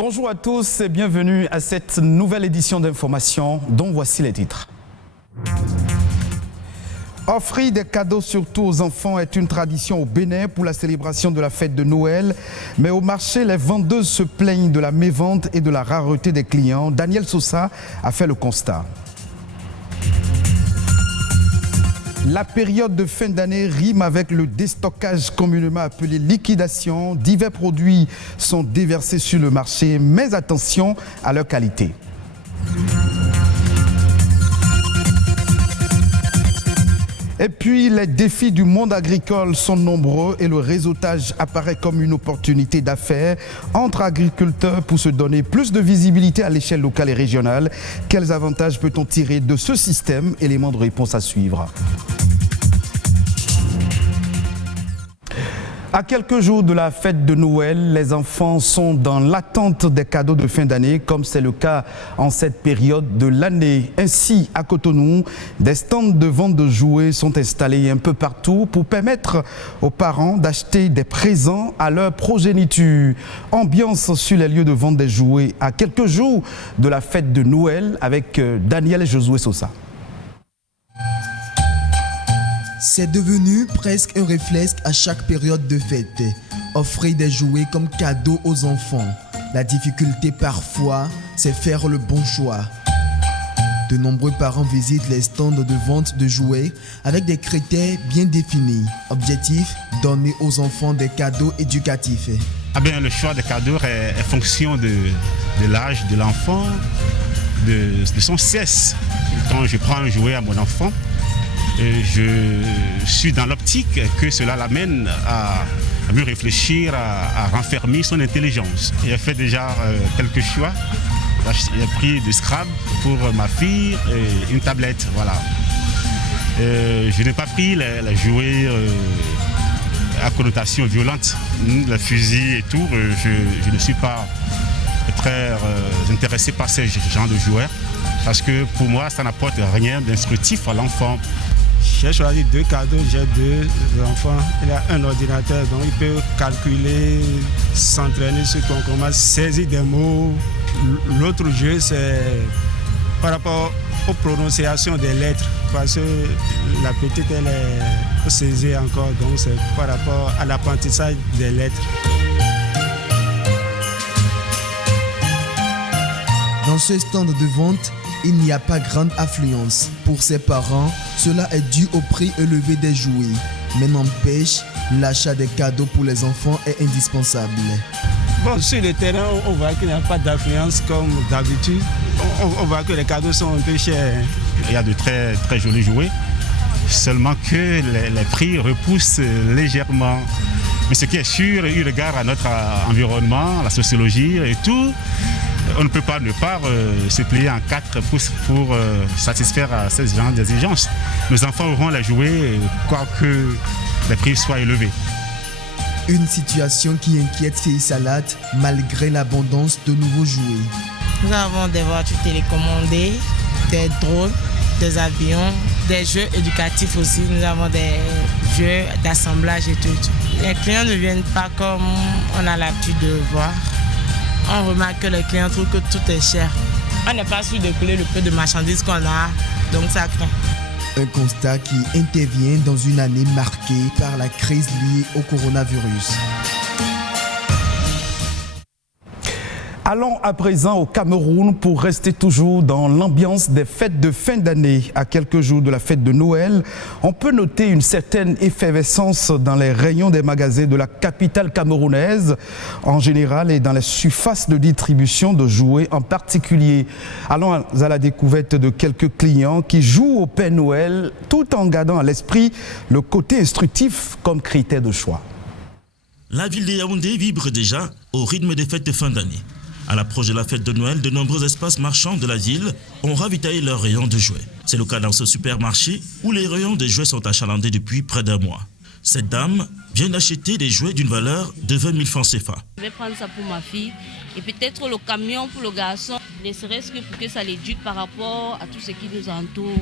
Bonjour à tous et bienvenue à cette nouvelle édition d'Information dont voici les titres. Offrir des cadeaux surtout aux enfants est une tradition au Bénin pour la célébration de la fête de Noël. Mais au marché, les vendeuses se plaignent de la mévente et de la rareté des clients. Daniel Sosa a fait le constat. La période de fin d'année rime avec le déstockage communément appelé liquidation. Divers produits sont déversés sur le marché, mais attention à leur qualité. Et puis, les défis du monde agricole sont nombreux et le réseautage apparaît comme une opportunité d'affaires entre agriculteurs pour se donner plus de visibilité à l'échelle locale et régionale. Quels avantages peut-on tirer de ce système? Élément de réponse à suivre. À quelques jours de la fête de Noël, les enfants sont dans l'attente des cadeaux de fin d'année, comme c'est le cas en cette période de l'année. Ainsi, à Cotonou, des stands de vente de jouets sont installés un peu partout pour permettre aux parents d'acheter des présents à leur progéniture. Ambiance sur les lieux de vente des jouets à quelques jours de la fête de Noël avec Daniel et Josué Sosa. C'est devenu presque un réflexe à chaque période de fête. Offrir des jouets comme cadeau aux enfants. La difficulté parfois, c'est faire le bon choix. De nombreux parents visitent les stands de vente de jouets avec des critères bien définis. Objectif, donner aux enfants des cadeaux éducatifs. Le choix des cadeaux est fonction de l'âge de l'enfant, de son sexe. Quand je prends un jouet à mon enfant, je suis dans l'optique que cela l'amène à mieux réfléchir, à renfermer son intelligence. J'ai fait déjà quelques choix. J'ai pris du Scrabble pour ma fille et une tablette. Voilà. Je n'ai pas pris les jouets à connotation violente, les fusils et tout. Je ne suis pas très intéressé par ce genre de jouets parce que pour moi, ça n'apporte rien d'instructif à l'enfant. J'ai choisi 2 cadeaux, j'ai 2 enfants. Il a un ordinateur, donc il peut calculer, s'entraîner sur qu'on commence, saisir des mots. L'autre jeu, c'est par rapport aux prononciations des lettres, parce que la petite, elle est saisie encore, donc c'est par rapport à l'apprentissage des lettres. Dans ce stand de vente, il n'y a pas grande affluence. Pour ses parents, cela est dû au prix élevé des jouets. Mais n'empêche, l'achat des cadeaux pour les enfants est indispensable. Sur le terrain, on voit qu'il n'y a pas d'affluence comme d'habitude. On voit que les cadeaux sont un peu chers. Il y a de très, très jolis jouets, seulement que les prix repoussent légèrement. Mais ce qui est sûr, eu égard à notre environnement, la sociologie et tout, on ne peut pas ne pas se plier en 4 pouces pour satisfaire à ces genres d'exigences. Nos enfants auront les jouets, quoique les prix soient élevés. Une situation qui inquiète Fille Salade malgré l'abondance de nouveaux jouets. Nous avons des voitures télécommandées, des drones, des avions, des jeux éducatifs aussi. Nous avons des jeux d'assemblage et tout. Les clients ne viennent pas comme on a l'habitude de voir. On remarque que les clients trouvent que tout est cher. On n'est pas sûr de coller le peu de marchandises qu'on a, donc ça craint. Un constat qui intervient dans une année marquée par la crise liée au coronavirus. Allons à présent au Cameroun pour rester toujours dans l'ambiance des fêtes de fin d'année. À quelques jours de la fête de Noël, on peut noter une certaine effervescence dans les rayons des magasins de la capitale camerounaise en général et dans les surfaces de distribution de jouets en particulier. Allons à la découverte de quelques clients qui jouent au Père Noël tout en gardant à l'esprit le côté instructif comme critère de choix. La ville de Yaoundé vibre déjà au rythme des fêtes de fin d'année. À l'approche de la fête de Noël, de nombreux espaces marchands de la ville ont ravitaillé leurs rayons de jouets. C'est le cas dans ce supermarché où les rayons de jouets sont achalandés depuis près d'un mois. Cette dame vient d'acheter des jouets d'une valeur de 20 000 francs CFA. Je vais prendre ça pour ma fille et peut-être le camion pour le garçon, ne serait-ce que pour que ça l'éduque par rapport à tout ce qui nous entoure.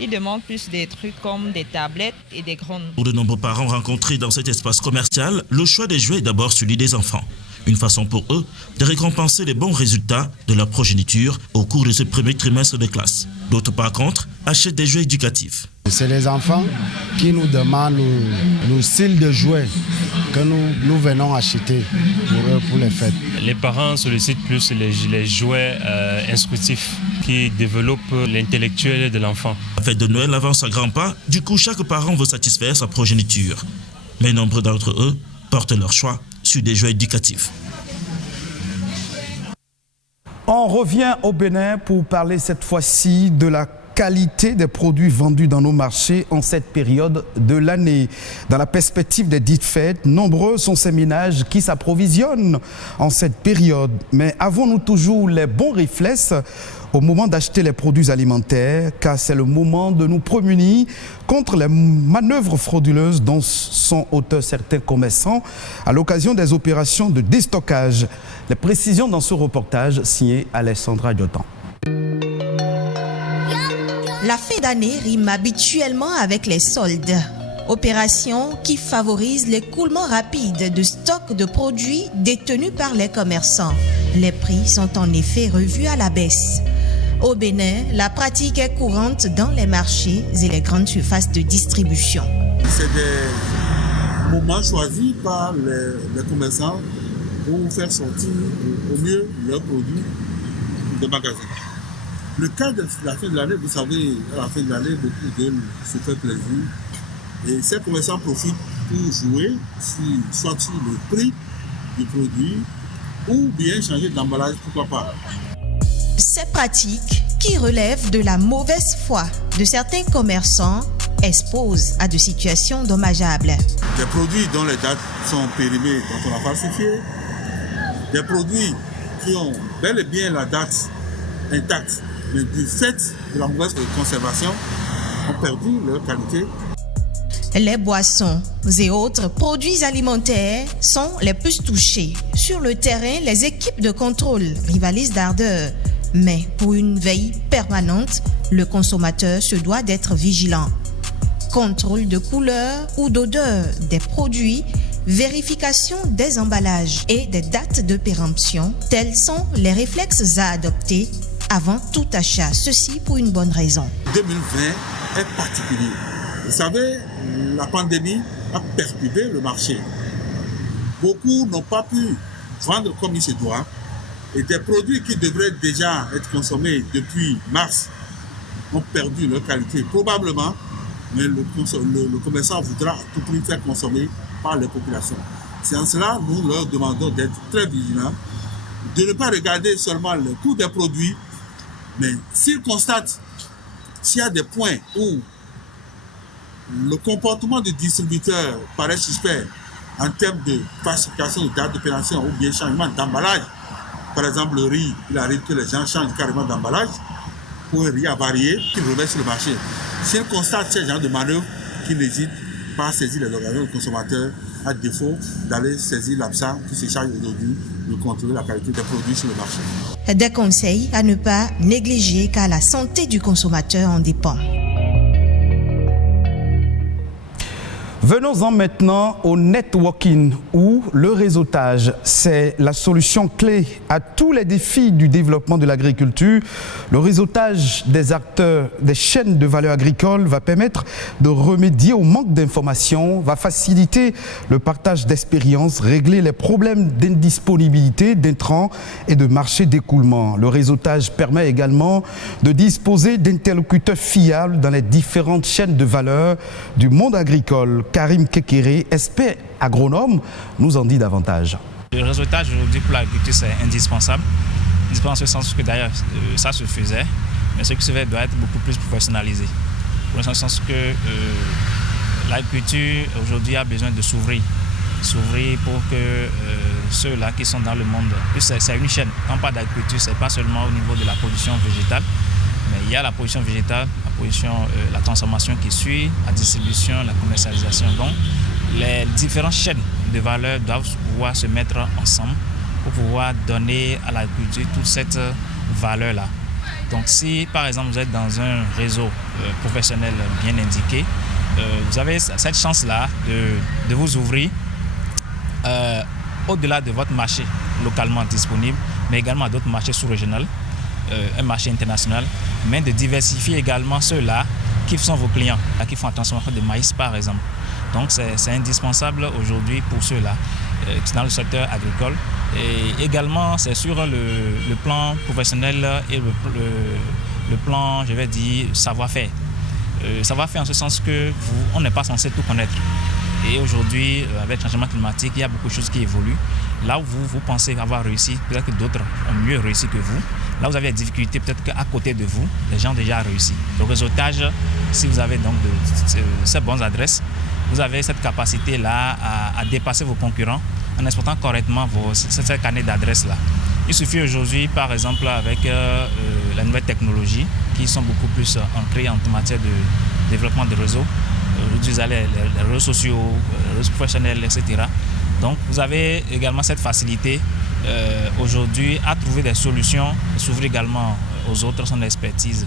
Ils demandent plus des trucs comme des tablettes et des grandes. Pour de nombreux parents rencontrés dans cet espace commercial, le choix des jouets est d'abord celui des enfants. Une façon pour eux de récompenser les bons résultats de leur progéniture au cours de ce premier trimestre de classe. D'autres, par contre, achètent des jeux éducatifs. C'est les enfants qui nous demandent le style de jouets que nous venons acheter pour eux, pour les fêtes. Les parents sollicitent plus les jouets instructifs qui développent l'intellectuel de l'enfant. La fête de Noël avance à grands pas, du coup chaque parent veut satisfaire sa progéniture. Mais nombreux d'entre eux portent leur choix sur des jeux éducatifs. On revient au Bénin pour parler cette fois-ci de la qualité des produits vendus dans nos marchés en cette période de l'année. Dans la perspective des dites fêtes, nombreux sont ces ménages qui s'approvisionnent en cette période. Mais avons-nous toujours les bons réflexes au moment d'acheter les produits alimentaires, car c'est le moment de nous prémunir contre les manœuvres frauduleuses dont sont auteurs certains commerçants à l'occasion des opérations de déstockage. Les précisions dans ce reportage signé Alessandra Diotan. La fin d'année rime habituellement avec les soldes. Opération qui favorise l'écoulement rapide de stocks de produits détenus par les commerçants. Les prix sont en effet revus à la baisse. Au Bénin, la pratique est courante dans les marchés et les grandes surfaces de distribution. C'est des moments choisis par les commerçants pour faire sortir au mieux leurs produits de magasin. Le cas de la fin de l'année, vous savez, à la fin de l'année, beaucoup de se fait plaisir. Et ces commerçants profitent pour jouer soit sur le prix du produit ou bien changer d'emballage, pourquoi pas. Ces pratiques, qui relèvent de la mauvaise foi de certains commerçants, exposent à de situations dommageables. Des produits dont les dates sont périmées, dont on a falsifié. Des produits qui ont bel et bien la date intacte, mais du fait de la mauvaise conservation, ont perdu leur qualité. Les boissons et autres produits alimentaires sont les plus touchés. Sur le terrain, les équipes de contrôle rivalisent d'ardeur. Mais pour une veille permanente, le consommateur se doit d'être vigilant. Contrôle de couleur ou d'odeur des produits, vérification des emballages et des dates de péremption, tels sont les réflexes à adopter avant tout achat. Ceci pour une bonne raison. 2020 est particulier. Vous savez, la pandémie a perturbé le marché. Beaucoup n'ont pas pu vendre comme il se doit. Et des produits qui devraient déjà être consommés depuis mars ont perdu leur qualité. Probablement, mais le commerçant voudra à tout prix faire consommer par les populations. C'est en cela nous leur demandons d'être très vigilants, de ne pas regarder seulement le coût des produits, mais s'ils constatent s'il y a des points où le comportement du distributeur paraît suspect en termes de falsification de date de péremption ou bien changement d'emballage. Par exemple, le riz, il arrive que les gens changent carrément d'emballage pour un riz avarié qu'ils remettent sur le marché. S'ils constatent ce genre de manœuvre, qu'ils n'hésitent pas à saisir les organisations de consommateurs, à défaut d'aller saisir l'APSA qui se charge aujourd'hui de contrôler la qualité des produits sur le marché. Des conseils à ne pas négliger car la santé du consommateur en dépend. Venons-en maintenant au networking où le réseautage, c'est la solution clé à tous les défis du développement de l'agriculture. Le réseautage des acteurs des chaînes de valeur agricole va permettre de remédier au manque d'informations, va faciliter le partage d'expériences, régler les problèmes d'indisponibilité d'intrants et de marché d'écoulement. Le réseautage permet également de disposer d'interlocuteurs fiables dans les différentes chaînes de valeur du monde agricole. Karim Kekere, expert agronome, nous en dit davantage. Le réseautage aujourd'hui pour l'agriculture c'est indispensable. Indispensable en ce sens que d'ailleurs ça se faisait, mais ce qui se fait doit être beaucoup plus professionnalisé. Dans le sens que l'agriculture aujourd'hui a besoin de s'ouvrir pour que ceux-là qui sont dans le monde, c'est une chaîne. Quand on parle d'agriculture, c'est pas seulement au niveau de la production végétale, mais il y a la production végétale, la transformation qui suit, la distribution, la commercialisation. Donc, les différentes chaînes de valeur doivent pouvoir se mettre ensemble pour pouvoir donner à l'agriculture toute cette valeur-là. Donc, si par exemple vous êtes dans un réseau professionnel bien indiqué, vous avez cette chance-là de vous ouvrir au-delà de votre marché localement disponible, mais également d'autres marchés sous-régionaux, un marché international, mais de diversifier également ceux-là qui sont vos clients, qui font la transformation de maïs par exemple. Donc c'est indispensable aujourd'hui pour ceux-là qui sont dans le secteur agricole. Et également c'est sur le plan professionnel et le plan, je vais dire, savoir-faire. Savoir-faire en ce sens que on n'est pas censé tout connaître. Et aujourd'hui, avec le changement climatique, il y a beaucoup de choses qui évoluent. Là où vous pensez avoir réussi, peut-être que d'autres ont mieux réussi que vous. Là où vous avez des difficultés, peut-être qu'à côté de vous, les gens ont déjà réussi. Le réseautage, si vous avez donc ces bonnes adresses, vous avez cette capacité-là à dépasser vos concurrents en exploitant correctement cette carnet d'adresses-là. Il suffit aujourd'hui, par exemple, avec la nouvelle technologie, qui sont beaucoup plus ancrées en matière de développement de réseaux. Vous avez les réseaux sociaux, les réseaux professionnels, etc. Donc vous avez également cette facilité aujourd'hui à trouver des solutions, s'ouvrir également aux autres, son expertise.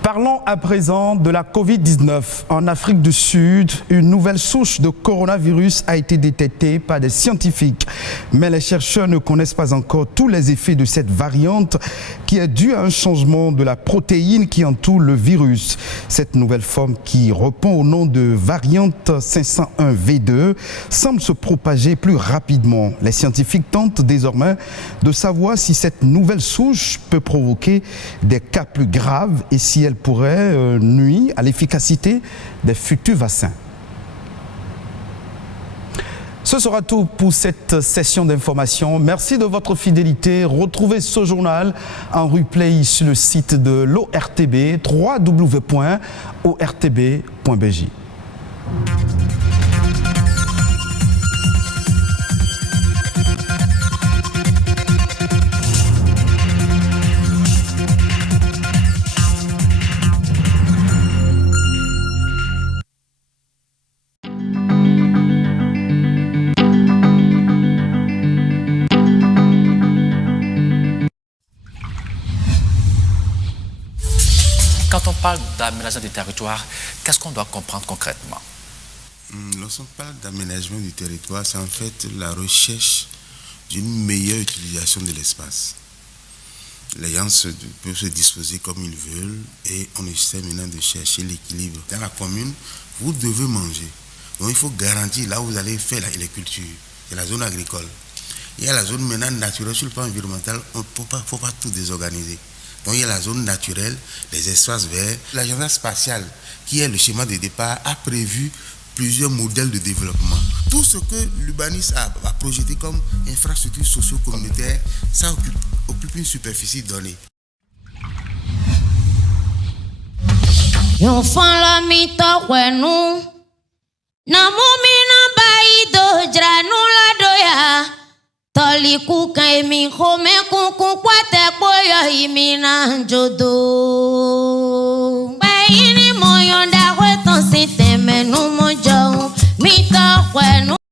Parlons à présent de la Covid-19. En Afrique du Sud, une nouvelle souche de coronavirus a été détectée par des scientifiques. Mais les chercheurs ne connaissent pas encore tous les effets de cette variante qui est due à un changement de la protéine qui entoure le virus. Cette nouvelle forme qui répond au nom de variante 501V2 semble se propager plus rapidement. Les scientifiques tentent désormais de savoir si cette nouvelle souche peut provoquer des cas plus graves et si elle pourrait nuire à l'efficacité des futurs vaccins. Ce sera tout pour cette session d'information. Merci de votre fidélité. Retrouvez ce journal en replay sur le site de l'ORTB, www.ortb.bj. Quand on parle d'aménagement du territoire, qu'est-ce qu'on doit comprendre concrètement? Lorsqu'on parle d'aménagement du territoire, c'est en fait la recherche d'une meilleure utilisation de l'espace. Les gens peuvent se disposer comme ils veulent et on essaie maintenant de chercher l'équilibre. Dans la commune, vous devez manger. Donc il faut garantir là où vous allez faire les cultures. C'est la zone agricole. Il y a la zone maintenant naturelle sur le plan environnemental, il ne faut pas tout désorganiser. Donc il y a la zone naturelle, les espaces verts. L'agenda spatial, qui est le schéma de départ, a prévu plusieurs modèles de développement. Tout ce que l'urbanisme a projeté comme infrastructure socio-communautaire, ça occupe une superficie donnée. Toli kuka emi home kuku kwate boyo imina jodo. Pe ini moyonda kweton si teme numo jo. Mita kwenu.